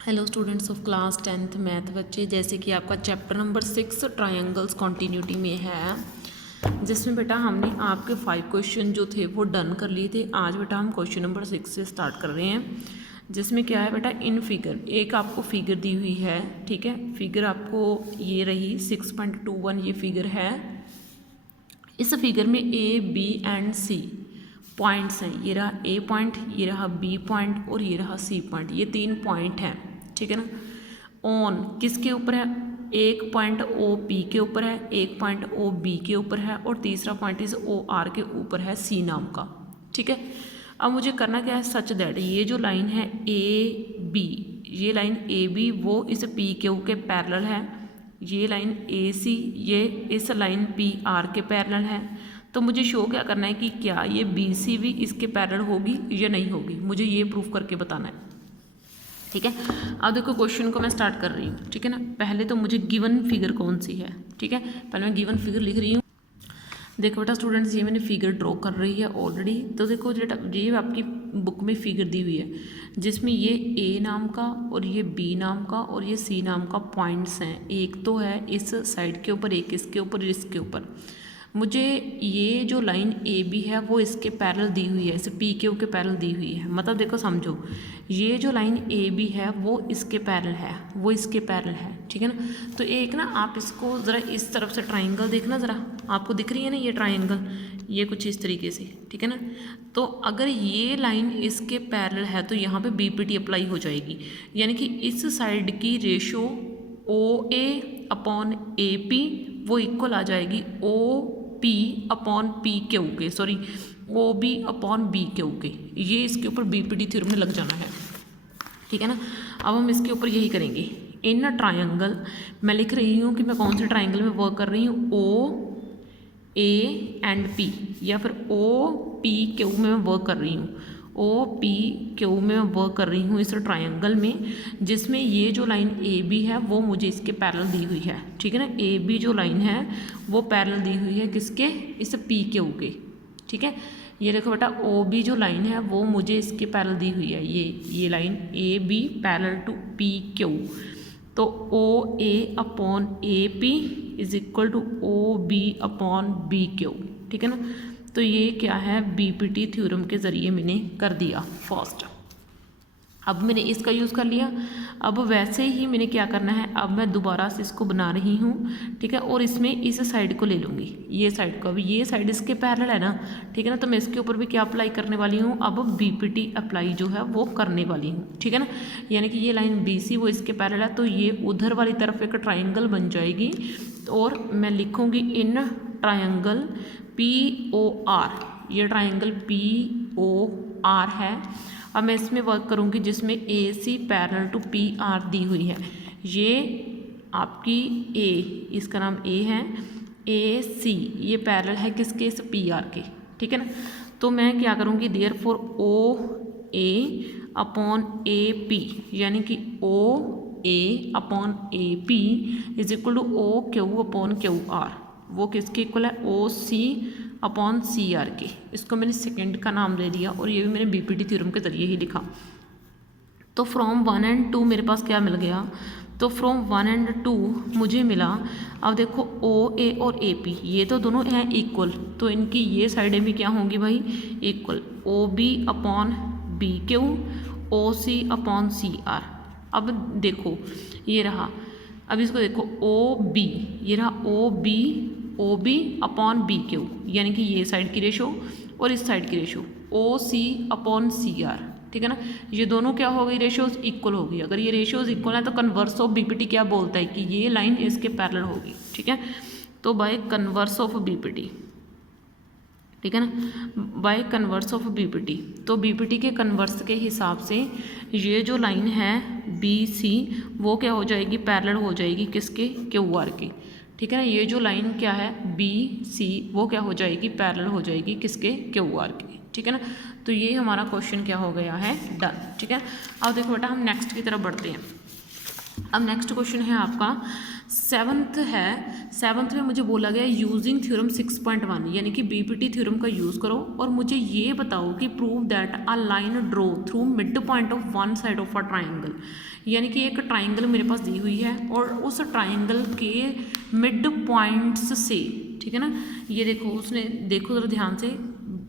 Hello students of class 10th math बच्चे, जैसे कि आपका चैप्टर नंबर 6 ट्रायंगल्स कॉन्टीन्यूटी में है, जिसमें बेटा हमने आपके 5 क्वेश्चन जो थे वो डन कर लिए थे। आज बेटा हम क्वेश्चन नंबर 6 से स्टार्ट कर रहे हैं, जिसमें क्या है बेटा, इन फिगर एक आपको फिगर दी हुई है। ठीक है, फिगर आपको ये रही 6.21 ये फिगर है। इस फिगर में A B and C points हैं। ये रहा ए पॉइंट, ये रहा बी पॉइंट और ये रहा सी पॉइंट। ये 3 पॉइंट हैं। ठीक है ना। ऑन किसके ऊपर है? एक पॉइंट ओ पी के ऊपर है, एक पॉइंट ओ बी के ऊपर है और तीसरा पॉइंट इस ओ आर के ऊपर है सी नाम का। ठीक है, अब मुझे करना क्या है, सच दैट ये जो लाइन है ए बी, ये लाइन ए बी वो इस पी क्यू के पैरेलल है। ये लाइन ए सी ये इस लाइन पी आर के पैरेलल है। तो मुझे शो क्या करना है कि क्या ये बी सी भी इसके पैरेलल होगी या नहीं होगी, मुझे ये प्रूफ करके बताना है। ठीक है, अब देखो क्वेश्चन को मैं स्टार्ट कर रही हूँ। ठीक है ना, पहले तो मुझे गिवन फिगर कौन सी है। ठीक है, पहले मैं गिवन फिगर लिख रही हूँ। देखो बेटा स्टूडेंट्स, ये मैंने फिगर ड्रॉ कर रही है ऑलरेडी। तो देखो ये आपकी बुक में फिगर दी हुई है, जिसमें ये ए नाम का और ये बी नाम का और ये सी नाम का पॉइंट्स हैं। एक तो है इस साइड के ऊपर, एक इसके ऊपर, इसके ऊपर। मुझे ये जो लाइन ए बी है वो इसके पैरेलल दी हुई है, इसे पी क्यू के पैरेलल दी हुई है। मतलब देखो समझो, ये जो लाइन ए बी है वो इसके पैरेलल है, वो इसके पैरेलल है। ठीक है ना। तो एक ना आप इसको ज़रा इस तरफ से ट्राइंगल देखना, ज़रा आपको दिख रही है ना ये ट्राइंगल, ये कुछ इस तरीके से। ठीक है ना। तो अगर ये लाइन इसके पैरेलल है तो यहाँ पे बीपीटी अप्लाई हो जाएगी, यानी कि इस साइड की ratio O A upon A P वो इक्वल आ जाएगी O P upon P Q के, sorry O B upon B Q के। ये इसके ऊपर बीपीटी थ्योरम में लग जाना है। ठीक है ना। अब हम इसके ऊपर यही करेंगे। इन ट्रायंगल मैं लिख रही हूँ कि मैं कौन से ट्रायंगल में वर्क कर रही हूँ, ओ ए एंड पी, या फिर ओ पी क्यू में मैं वर्क कर रही हूँ। ओ पी क्यू में मैं वर्क कर रही हूँ इस ट्रायंगल में, जिसमें ये जो लाइन ए बी है वो मुझे इसके पैरेलल दी हुई है। ठीक है ना, ए बी जो लाइन है वो पैरेलल दी हुई है किसके, इस पी क्यू के। ठीक है, ये देखो बेटा ओ बी जो लाइन है वो मुझे इसके पैरेलल दी हुई है, ये line A B parallel to P Q. तो O A upon A P is equal to O B upon B Q. ठीक है ना। तो ये क्या है, बीपीटी थ्योरम के ज़रिए मैंने कर दिया फर्स्ट। अब मैंने इसका यूज़ कर लिया। अब वैसे ही मैंने क्या करना है, अब मैं दोबारा से इसको बना रही हूँ। ठीक है, और इसमें इस साइड को ले लूँगी, ये साइड को। अब ये साइड इसके पैरेलल है ना। ठीक है ना, तो मैं इसके ऊपर भी क्या अप्लाई करने वाली हूँ, अब बीपीटी अप्लाई जो है वो करने वाली हूँ। ठीक है ना, यानी कि ये लाइन बी सी वो इसके पैरेलल है, तो ये उधर वाली तरफ एक ट्राइंगल बन जाएगी। और मैं लिखूँगी in triangle P O R, ये ट्राइंगल पी ओ आर है। अब मैं इसमें वर्क करूँगी जिसमें A C parallel to P R दी हुई है। ये आपकी ए, इसका नाम ए है, ए सी ये पैरेलल है किसके, इस पी आर के। ठीक है ना। तो मैं क्या करूँगी, therefore O A upon A P, यानी कि O A upon A P is equal to O Q upon Q R. वो किसके इक्वल है, ओ सी अपॉन सी आर के। इसको मैंने सेकेंड का नाम दे दिया और ये भी मैंने बीपीटी थ्योरम के ज़रिए ही लिखा। तो फ्रॉम 1 एंड 2 मेरे पास क्या मिल गया, तो फ्रॉम 1 एंड 2 मुझे मिला। अब देखो ओ ए और ए पी ये तो दोनों हैं इक्वल, तो इनकी ये साइडें भी क्या होंगी भाई, equal. O B upon B Q, O C upon C R. अब देखो ये रहा, अब इसको देखो ओ बी, ये रहा O B upon B Q, यानी कि ये साइड की रेशो और इस साइड की ratio O C upon C are. ठीक है ना, ये दोनों क्या हो गई, रेशोज इक्वल हो गई। अगर ये रेशोज इक्वल है तो कन्वर्स ऑफ बीपीटी क्या बोलता है कि ये लाइन इसके पैरेलल होगी। ठीक है, तो बाय कन्वर्स ऑफ बीपीटी, ठीक है ना, बाय कन्वर्स ऑफ बीपीटी, तो बीपीटी के कन्वर्स के हिसाब से ये जो लाइन है बी सी वो क्या हो जाएगी, पैरेलल हो जाएगी किसके, क्यू आर के। ठीक है ना, ये जो लाइन क्या है बी सी वो क्या हो जाएगी, पैरेलल हो जाएगी किसके, क्यू आर के। ठीक है ना, तो ये हमारा क्वेश्चन क्या हो गया है, डन। ठीक है, अब देखो बेटा हम नेक्स्ट की तरफ बढ़ते हैं। अब नेक्स्ट क्वेश्चन है आपका सेवन्थ है, सेवन्थ में मुझे बोला गया यूजिंग थ्योरम 6.1 यानी कि बीपीटी थ्योरम का यूज़ करो और मुझे ये बताओ कि prove that a line draw through mid point of one side of a triangle, यानी कि एक ट्राइंगल मेरे पास दी हुई है और उस ट्राइंगल के मिड पॉइंट्स से, ठीक है ना, ये देखो उसने, देखो ज़रा ध्यान से,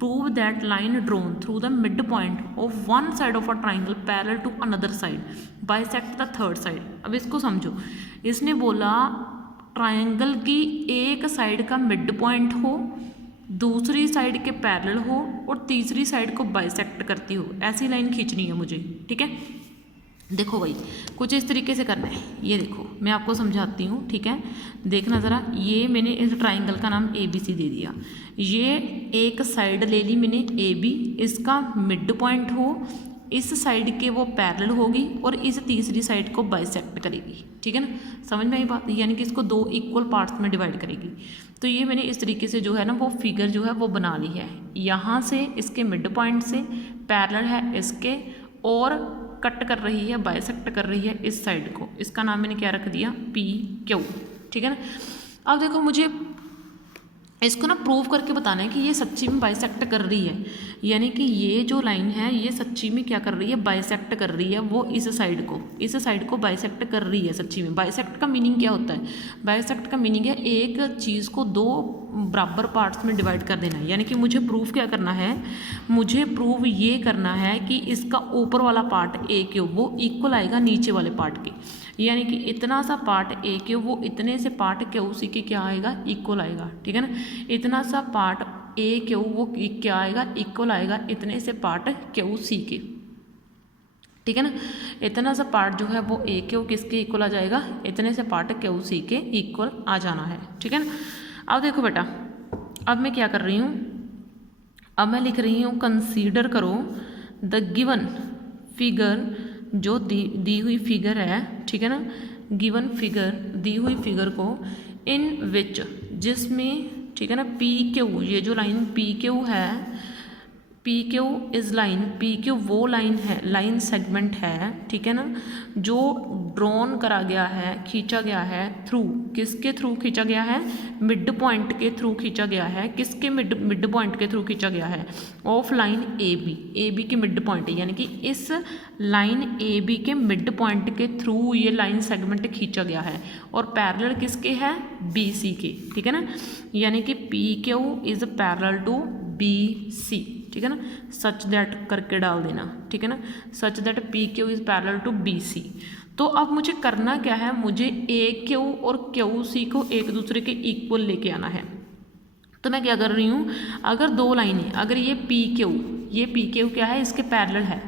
prove that line drawn through the mid point of one side of a triangle parallel to another side bisect the third side. अब इसको समझो, इसने बोला ट्राइंगल की एक साइड का मिड पॉइंट हो, दूसरी साइड के पैरेलल हो और तीसरी साइड को बाइसेक्ट करती हो, ऐसी लाइन खींचनी है मुझे, ठीक है। देखो भाई कुछ इस तरीके से करना है, ये देखो मैं आपको समझाती हूँ, ठीक है, देखना ज़रा। ये मैंने इस ट्राइंगल का नाम ABC दे दिया, ये एक साइड ले ली मैंने AB, इसका मिड पॉइंट हो, इस साइड के वो पैरेलल होगी और इस तीसरी साइड को बाइसेक्ट करेगी, ठीक है ना, समझ में आई बात, यानी कि इसको दो इक्वल पार्ट्स में डिवाइड करेगी। तो ये मैंने इस तरीके से जो है ना वो फिगर जो है वो बना ली है, यहाँ से इसके मिड पॉइंट से पैरेलल है इसके और कट कर रही है, बाइसेक्ट कर रही है इस साइड को, इसका नाम मैंने क्या रख दिया PQ, ठीक है ना। अब देखो मुझे इसको ना प्रूव करके बताना है कि ये सच्ची में बाइसेक्ट कर रही है, यानी कि ये जो लाइन है ये सच्ची में क्या कर रही है, बाइसेक्ट कर रही है, वो इस साइड को बाइसेक्ट कर रही है सच्ची में। बाइसेक्ट का मीनिंग क्या होता है, बाइसेक्ट का मीनिंग है एक चीज़ को दो बराबर पार्ट्स में डिवाइड कर देना है, यानी कि मुझे प्रूव क्या करना है, मुझे प्रूव ये करना है कि इसका ऊपर वाला पार्ट AQ वो इक्वल आएगा नीचे वाले पार्ट के, यानी कि इतना सा पार्ट AQ वो इतने से पार्ट QC के क्या आएगा, इक्वल आएगा, ठीक है ना। इतना सा पार्ट AQ वो क्या आएगा, इक्वल आएगा इतने से पार्ट QC के, ठीक है ना। इतना सा पार्ट जो है वो AQ किसके इक्वल आ जाएगा, इतने से पार्ट QC के इक्वल आ जाना है, ठीक है ना। अब देखो बेटा, अब मैं क्या कर रही हूँ, अब मैं लिख रही हूँ कंसीडर करो द गिवन फिगर, जो दी हुई फिगर है, ठीक है ना, गिवन फिगर, दी हुई फिगर को इन विच, जिसमें, ठीक है ना, PQ, ये जो लाइन PQ है, PQ इज लाइन, PQ वो लाइन है, लाइन सेगमेंट है, ठीक है ना, जो ड्रॉन करा गया है, खींचा गया है थ्रू, किसके थ्रू खींचा गया है, मिड पॉइंट के थ्रू खींचा गया है, किसके मिड पॉइंट के थ्रू खींचा गया है, ऑफ लाइन AB के मिड पॉइंट, यानी कि इस लाइन AB के मिड पॉइंट के थ्रू ये लाइन सेगमेंट खींचा गया है और पैरेलल किसके है, BC के, ठीक है ना, यानी कि PQ is parallel to BC, ठीक है ना, सच दैट करके डाल देना, ठीक है ना, such that PQ is parallel to BC। तो अब मुझे करना क्या है, मुझे AQ और QC को एक दूसरे के इक्वल लेके आना है। तो मैं क्या कर रही हूँ, अगर दो लाइनें, अगर ये PQ क्या है, इसके पैरेलल है,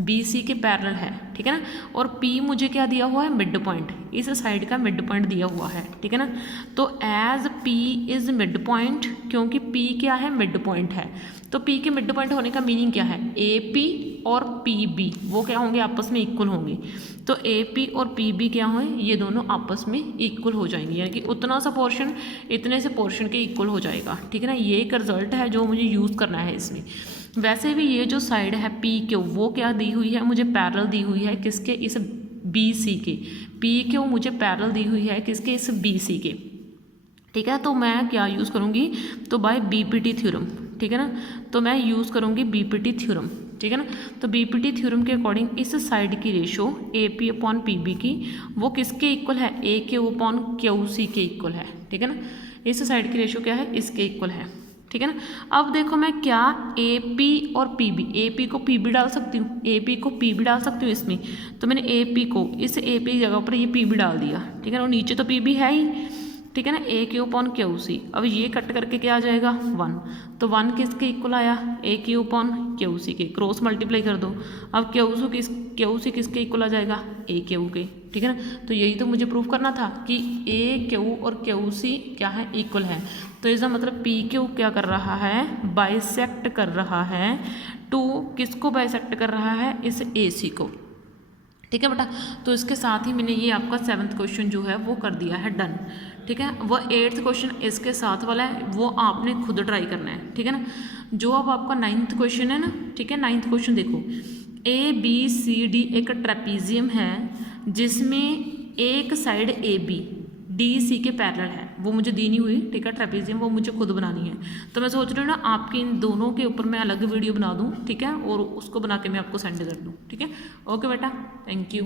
BC के पैरेलल है, ठीक है ना, और P मुझे क्या दिया हुआ है, मिड पॉइंट, इस साइड का मिड पॉइंट दिया हुआ है, ठीक है ना। तो as P is mid point, क्योंकि P क्या है, मिड पॉइंट है, तो P के मिड पॉइंट होने का मीनिंग क्या है, AP और PB वो क्या होंगे, आपस में इक्वल होंगे। तो AP और PB क्या होंगे, ये दोनों आपस में इक्वल हो जाएंगे, यानी कि उतना सा पोर्शन इतने से पोर्शन के इक्वल हो जाएगा, ठीक है ना। ये एक रिजल्ट है जो मुझे यूज़ करना है इसमें। वैसे भी ये जो साइड है PQ वो क्या दी हुई है, मुझे पैरेलल दी हुई है, किसके, इस BC के, PQ मुझे पैरेलल दी हुई है किसके, इस BC के, ठीक है। तो मैं क्या यूज़ करूँगी, तो बाय BPT थ्योरम, ठीक है ना, तो मैं यूज़ करूँगी BPT थ्योरम, ठीक है ना। तो BPT थ्योरम के अकॉर्डिंग इस साइड की रेशो AP अपॉन PB की वो किसके इक्वल है, AQ अपॉन QC के इक्वल है, ठीक है ना। इस साइड की रेशो क्या है, इसके इक्वल है, ठीक है ना। अब देखो मैं क्या AP और PB, AP को PB डाल सकती हूँ, AP को PB डाल सकती हूँ इसमें, तो मैंने AP को इस AP की जगह पर ये PB डाल दिया, ठीक है ना, और नीचे तो PB है ही, ठीक है ना, AQ अपॉन QC। अब ये कट करके क्या आ जाएगा, 1, तो 1 किसके इक्वल आया, AQ अपॉन QC के, क्रॉस मल्टीप्लाई कर दो, अब QC किसके इक्वल आ जाएगा, AQ के, ठीक है ना। तो यही तो मुझे प्रूफ करना था कि AQ और QC क्या है, इक्वल है। तो इसका मतलब PQ क्या कर रहा है, बाइसेक्ट कर रहा है टू, किसको बाइसेक्ट कर रहा है, इस AC को, ठीक है बेटा। तो इसके साथ ही मैंने ये आपका 7th क्वेश्चन जो है वो कर दिया है डन, ठीक है। वो 8th क्वेश्चन इसके साथ वाला है, वो आपने खुद ट्राई करना है, ठीक है ना। जो अब आपका 9th क्वेश्चन है ना, ठीक है, 9th क्वेश्चन देखो, ABCD एक ट्रेपीजियम है जिसमें एक साइड AB डी सी के पैरेलल है, वो मुझे दी नहीं हुई, ठीक है, ट्रेपेजियम वो मुझे खुद बनानी है। तो मैं सोच रही हूँ ना आपके इन दोनों के ऊपर मैं अलग वीडियो बना दूँ, ठीक है, और उसको बना के मैं आपको सेंड कर दूँ, ठीक है। ओके बेटा, थैंक यू।